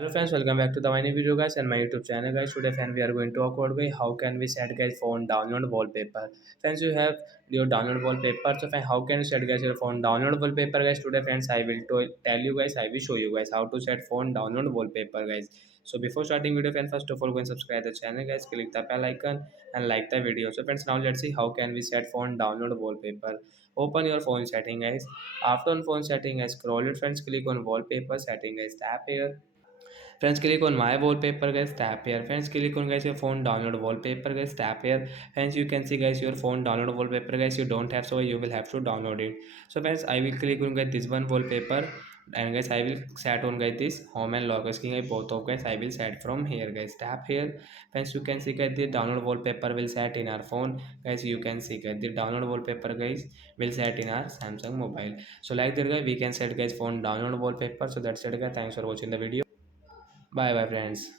Hello friends, welcome back to the my new video guys and my YouTube channel guys. Today friends we are going to talk about guys how can we set guys phone download wallpaper. Friends you have your download wallpaper. So friends, how can you set guys your phone download wallpaper guys? Today friends I will tell you guys, I will show you guys how to set phone download wallpaper guys. So before starting video friends, first of all go and subscribe the channel guys, click the bell icon and like the video. So friends, now let's see how can we set phone download wallpaper. Open your phone setting guys. After on phone setting guys, scroll it friends, click on wallpaper setting guys, tap here. Friends, click on my wallpaper guys, tap here. Friends, click on guys your phone download wallpaper guys, tap here. Friends, you can see guys your phone download wallpaper guys, you don't have, so you will have to download it. So friends, I will click on guys this one wallpaper, and guys I will set on guys this home and logo screen guys, both of guys I will set from here guys, tap here. Friends, you can see guys the download wallpaper will set in our phone guys, you can see guys the download wallpaper guys will set in our Samsung mobile. So like that guys we can set guys phone download wallpaper. So that's it guys, thanks for watching the video. Bye bye friends.